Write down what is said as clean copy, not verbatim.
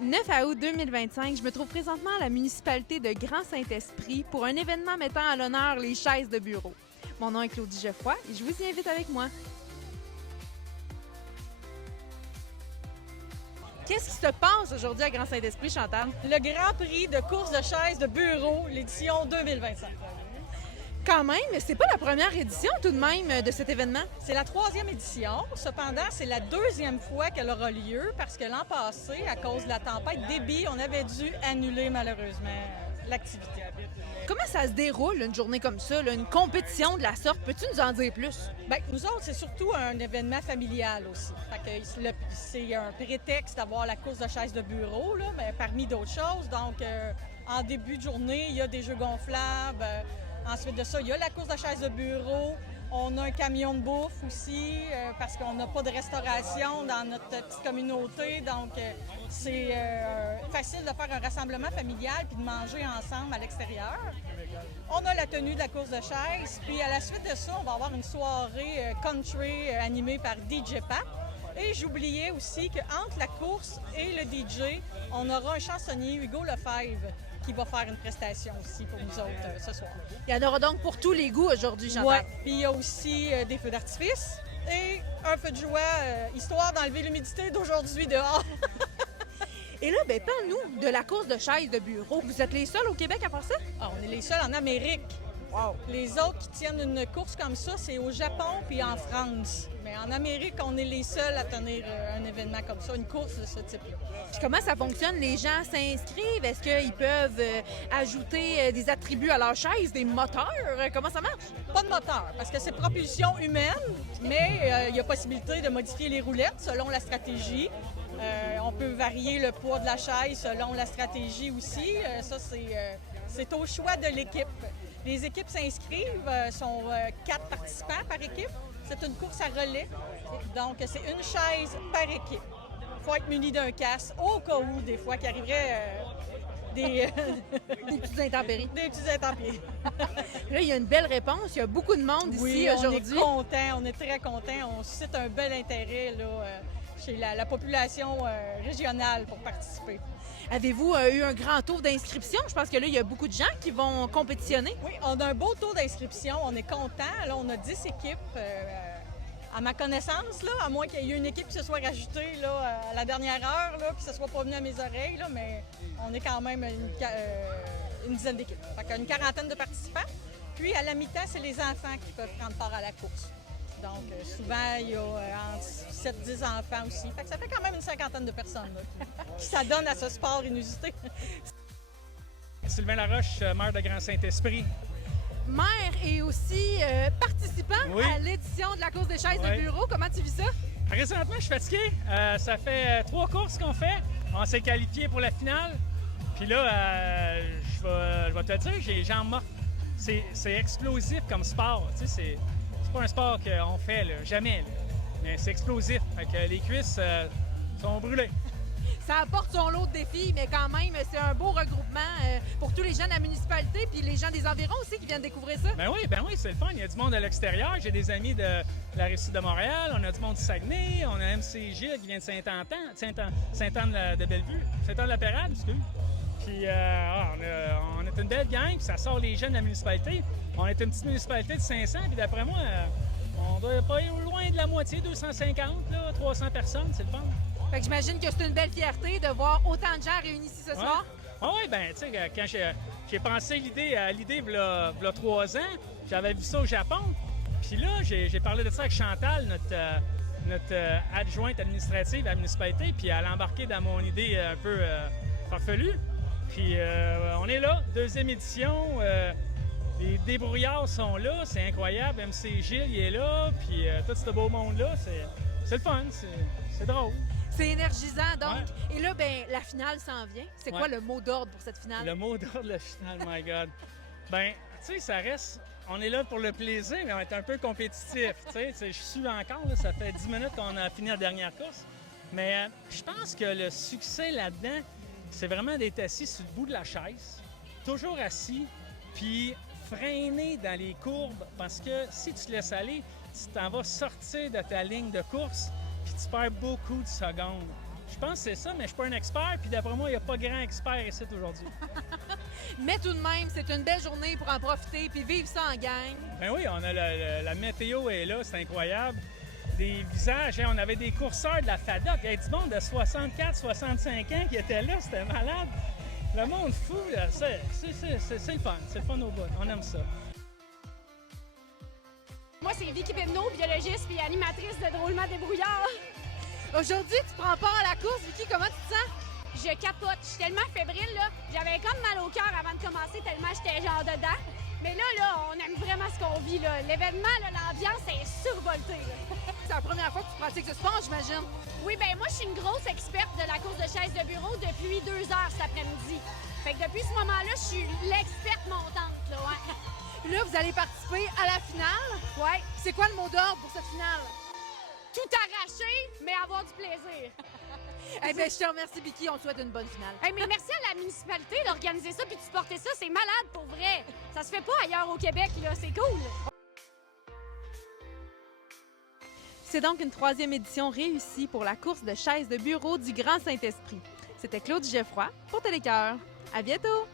9 août 2025, je me trouve présentement à la municipalité de Grand-Saint-Esprit pour un événement mettant à l'honneur les chaises de bureau. Mon nom est Claudie Geoffroy et je vous y invite avec moi. Qu'est-ce qui se passe aujourd'hui à Grand-Saint-Esprit, Chantal? Le Grand Prix de course de chaises de bureau, l'édition 2025. Quand même, c'est pas la première édition tout de même de cet événement. C'est la 3e édition. Cependant, c'est la 2e fois qu'elle aura lieu parce que l'an passé, à cause de la tempête débit, on avait dû annuler malheureusement l'activité. Comment ça se déroule une journée comme ça, là, une compétition de la sorte? Peux-tu nous en dire plus? Bien, nous autres, c'est surtout un événement familial aussi. Fait que c'est un prétexte d'avoir la course de chaises de bureau, là, mais parmi d'autres choses. Donc, en début de journée, il y a des jeux gonflables. Ensuite de ça, il y a la course de chaises de bureau. On a un camion de bouffe aussi parce qu'on n'a pas de restauration dans notre petite communauté. Donc, c'est facile de faire un rassemblement familial puis de manger ensemble à l'extérieur. On a la tenue de la course de chaises. Puis, à la suite de ça, on va avoir une soirée country animée par DJ Pat. Et j'oubliais aussi qu'entre la course et le DJ, on aura un chansonnier, Hugo Lefebvre, qui va faire une prestation aussi pour nous autres ce soir. Il y en aura donc pour tous les goûts aujourd'hui, Chantal. Oui, puis il y a aussi des feux d'artifice et un feu de joie, histoire d'enlever l'humidité d'aujourd'hui dehors. Et là, parle-nous de la course de chaises de bureau. Vous êtes les seuls au Québec à faire ça? Ah, on est les seuls en Amérique. Wow. Les autres qui tiennent une course comme ça, c'est au Japon puis en France. Mais en Amérique, on est les seuls à tenir un événement comme ça, une course de ce type-là. Puis comment ça fonctionne? Les gens s'inscrivent? Est-ce qu'ils peuvent ajouter des attributs à leur chaise, des moteurs? Comment ça marche? Pas de moteur, parce que c'est propulsion humaine, mais il y a possibilité de modifier les roulettes selon la stratégie. On peut varier le poids de la chaise selon la stratégie aussi. Ça, c'est au choix de l'équipe. Les équipes s'inscrivent, sont 4 participants par équipe. C'est une course à relais, donc c'est une chaise par équipe. Il faut être muni d'un casque au cas où, des fois, qu'il arriverait des petites intempéries. Des petites intempéries. Là, il y a une belle réponse. Il y a beaucoup de monde ici aujourd'hui. On est très contents. On suscite un bel intérêt là, chez la population régionale pour participer. Avez-vous eu un grand taux d'inscription? Je pense que là, il y a beaucoup de gens qui vont compétitionner. Oui, on a un beau taux d'inscription. On est contents. Là, on a 10 équipes. À ma connaissance, là, à moins qu'il y ait une équipe qui se soit rajoutée là, à la dernière heure, là, puis que ça soit pas venu à mes oreilles, là, mais on est quand même une dizaine d'équipes. Fait qu'il y a une quarantaine de participants. Puis, à la mi-temps, c'est les enfants qui peuvent prendre part à la course. Donc, souvent, il y a entre 7-10 enfants aussi. Fait que ça fait quand même une cinquantaine de personnes là, qui s'adonnent à ce sport inusité. Sylvain Laroche, maire de Grand-Saint-Esprit. Maire et aussi participant à l'édition de la course des chaises de bureau. Comment tu vis ça? Présentement, je suis fatigué. Ça fait 3 courses qu'on fait. On s'est qualifié pour la finale. Puis là, je vais te le dire, j'ai les jambes mortes. C'est explosif comme sport. Tu sais, c'est pas un sport qu'on fait, là, jamais. Là. Mais c'est explosif. Fait que les cuisses sont brûlées. Ça apporte son lot de défis, mais quand même, c'est un beau regroupement pour tous les gens de la municipalité puis les gens des environs aussi qui viennent découvrir ça. Ben oui, c'est le fun. Il y a du monde à l'extérieur. J'ai des amis de la Rive-Sud de Montréal. On a du monde du Saguenay. On a MC Gilles qui vient de Saint-Anne de Bellevue. Saint-Anne-de-la-Pérade, excuse. Puis on est une belle gang, puis ça sort les jeunes de la municipalité. On est une petite municipalité de 500, puis d'après moi, on doit pas être loin de la moitié, 250, là, 300 personnes, c'est le fun. Fait que j'imagine que c'est une belle fierté de voir autant de gens réunis ici ce soir. Oui, ben tu sais, quand j'ai pensé à l'idée il y a 3 ans, j'avais vu ça au Japon. Puis là, j'ai parlé de ça avec Chantal, notre adjointe administrative à la municipalité, puis elle a embarqué dans mon idée un peu farfelue. Puis on est là, 2e édition. Les débrouillards sont là, c'est incroyable. MC Gilles, il est là, puis tout ce beau monde-là, c'est le fun, c'est drôle. C'est énergisant, donc. Ouais. Et là, la finale s'en vient. C'est quoi le mot d'ordre pour cette finale? Le mot d'ordre de la finale, my God. Tu sais, ça reste... On est là pour le plaisir, mais on est un peu compétitif. Tu sais, je suis encore, là, ça fait 10 minutes qu'on a fini la dernière course. Mais je pense que le succès là-dedans, c'est vraiment d'être assis sur le bout de la chaise, toujours assis, puis freiner dans les courbes, parce que si tu te laisses aller, tu t'en vas sortir de ta ligne de course, puis tu perds beaucoup de secondes. Je pense que c'est ça, mais je ne suis pas un expert. Puis d'après moi, il n'y a pas grand expert ici aujourd'hui. Mais tout de même, c'est une belle journée pour en profiter puis vivre ça en gang. Ben oui, on a la météo est là, c'est incroyable. Des visages, hein, on avait des courseurs de la FADOC. Il y a du monde de 64, 65 ans qui étaient là, c'était malade. Le monde fou, là, c'est le fun. C'est le fun au bout. On aime ça. Moi, c'est Vicky Benno, biologiste et animatrice de Drôlement débrouillard. Aujourd'hui, tu prends part à la course. Vicky, comment tu te sens? Je capote, je suis tellement fébrile, là. J'avais comme mal au cœur avant de commencer tellement j'étais genre dedans. Mais là, on aime vraiment ce qu'on vit, là. L'événement, là, l'ambiance est survoltée, là. C'est la première fois que tu pratiques ce sport, j'imagine. Oui, ben moi, je suis une grosse experte de la course de chaise de bureau depuis 2 heures cet après-midi. Fait que depuis ce moment-là, je suis l'experte montante, là, ouais. Là, vous allez participer à la finale. Ouais. C'est quoi le mot d'ordre pour cette finale? Tout arracher, mais avoir du plaisir. Eh bien, je te remercie, Vicky. On te souhaite une bonne finale. Hey, mais merci à la municipalité d'organiser ça puis de supporter ça. C'est malade, pour vrai. Ça se fait pas ailleurs au Québec, là. C'est cool. C'est donc une 3e édition réussie pour la course de chaises de bureau du Grand Saint-Esprit. C'était Claude Geoffroy pour Télécœur. À bientôt!